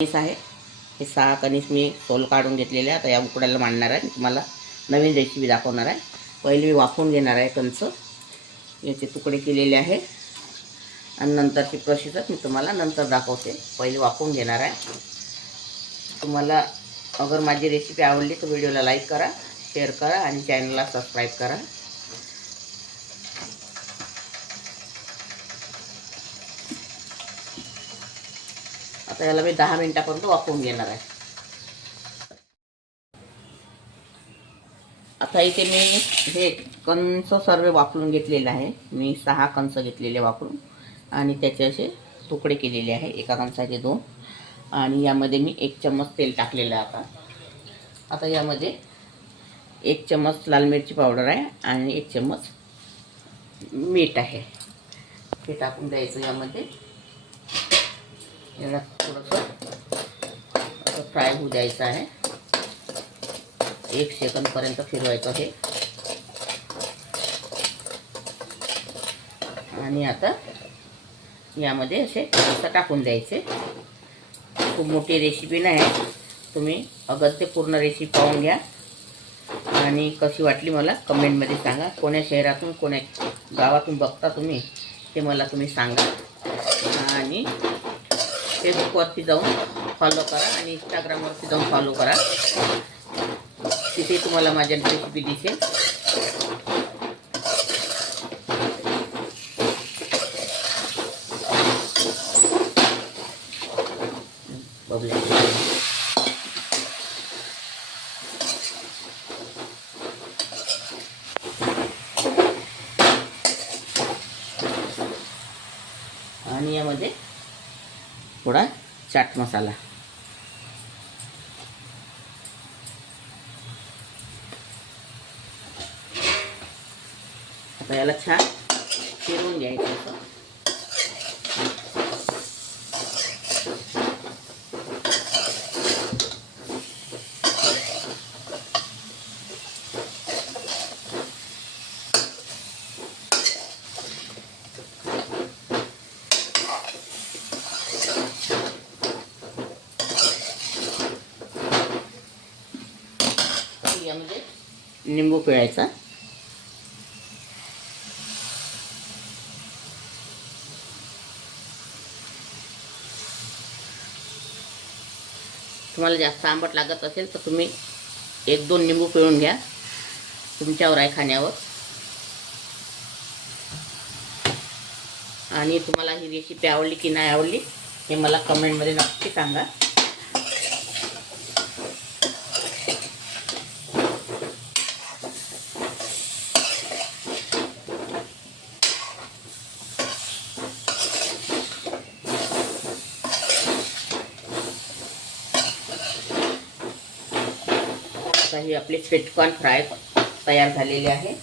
कणीस आहे. हे सहा कणीस मी सोल काढून घेतलेले आहे आता या उकडायला मांडणार आहे. तुम्हाला नवीन रेसिपी दाखवणार आहे. पहिले मी वाफवून घेणार आहे कंच याचे तुकडे केलेले आहे आणि नंतरची प्रोसिजर मी तुम्हाला नंतर दाखवते. पहिले वाफवून घेणार आहे. तुम्हाला अगर माझी रेसिपी आवडली तर व्हिडिओला लाईक करा शेअर करा आणि चॅनलला सबस्क्राईब करा. आता याला मी दहा मिनटापर्यंत वापरून घेणार आहे. आता इथे मी हे कंस सर्व वापरून घेतलेलं आहे. मी सहा कंस घेतलेले वापरून आणि त्याचे असे तुकडे केलेले आहे. एका कंसाचे दोन. आणि यामध्ये मी एक चम्मच तेल टाकलेलं आहे आता. आता यामध्ये एक चम्मच लाल मिरची पावडर आहे आणि एक चम्मच मीठ आहे. हे टाकून द्यायचं यामध्ये. याला थोडंसं फ्राय होऊ द्यायचं आहे. एक सेकंदपर्यंत फिरवायचं हे आणि आता यामध्ये असे असं टाकून द्यायचे. खूप मोठी रेसिपी नाही तुम्ही अगत्य पूर्ण रेसिपी पाहून घ्या. आणि कशी वाटली मला कमेंटमध्ये सांगा. कोण्या शहरातून कोण्या गावातून बघता तुम्ही ते मला तुम्ही सांगा. आणि फेसबुकवरती जाऊन फॉलो करा आणि इंस्टाग्रामवरती जाऊन फॉलो करा. तिथे तुम्हाला माझ्या रेसिपी दिसेल. आणि यामध्ये थोडा चाट मसाला. आता याला छान फिरवून घ्यायचं असं. यामध्ये निंबू पिळायचा. तुम्हाला जास्त आंबट लागत असेल तर तुम्ही एक दोन निंबू पिळून घ्या तुमच्यावर आहे खाण्यावर. आणि तुम्हाला ही रेसिपी आवडली की नाही आवडली हे मला कमेंटमध्ये नक्की सांगा. आता ही आपली स्वीटकॉर्न फ्राय तयार झालेली आहे.